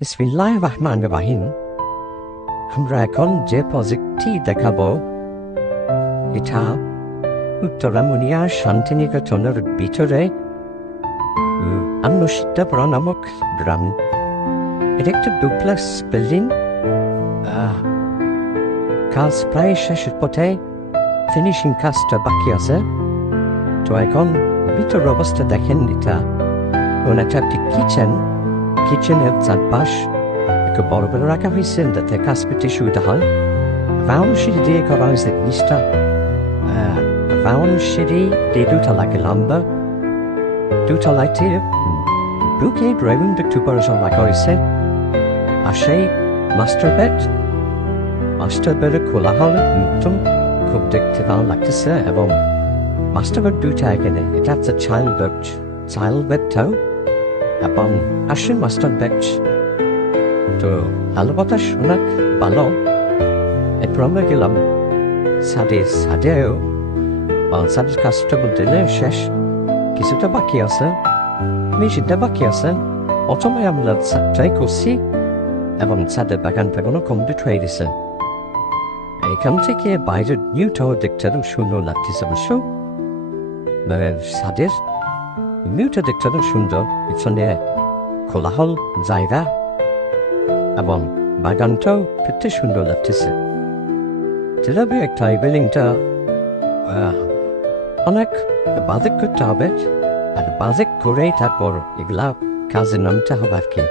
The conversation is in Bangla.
বিসমিল্লাহির রহমানির রহিম। আমরা এখন যে প্রজেক্টটি দেখাবো এটা উত্তরামুনিয়া শান্তিনিকেতনের ভিতরে আন্নসিদ্ধাপুর নামক গ্রাম। এটা একটা ডুপ্লেক্স বিল্ডিং। কাজ প্রায় শেষের পথে, ফিনিশিং কাজটা বাকি আছে। তো এখন ভিতর অবস্থা দেখেন, এটা একটা কিচেনের চারপাশ একটু বড় করে রাখা হয়েছে যাতে কাজ করতে সুবিধা হয়। রাউন্ড সিঁড়ি দিয়ে করা হয়েছে জিনিসটা। রাউন্ড সিঁড়ি দিয়ে দুতলাকে লম্বা, দুতলাইতে বুকে ড্রাইভিং একটু পরিসর রাখা হয়েছে। আর সেই মাস্টার বেডে খোলা হলে নতুন খুব দেখতে ভালো লাগতেছে। এবং মাস্টার বেড দুইটা এখানে, এটা হচ্ছে চাইল্ড বেডটাও এবং আসে মাস্টার বেড। তো ভালো কথা শোনা ভালো। এরপর আমরা গেলাম ছাদেও ছাদের কাজটা দিলে শেষ, কিছুটা বাকি আছে, মেশিনটা বাকি আছে। প্রথমে আমরা ছাদটাই করছি এবং ছাদের বাগানটা কোনো কমপ্লিট হয়ে গেছে। এখান থেকে বাইরের নিউটাও দেখতে সুন্দর লাগতেছে অবশ্য। ছাদের নিউটা দেখতে সুন্দর, পিছনে কোলাহল জায়গা এবং বাগানটাও দেখতে সুন্দর লাগতেছে। যেভাবে একটা বিল্ডিংটা অনেক বাজেট করতে হবে, আর বাজেট করেই তারপর এগুলা কাজে নামতে হবে আর কি।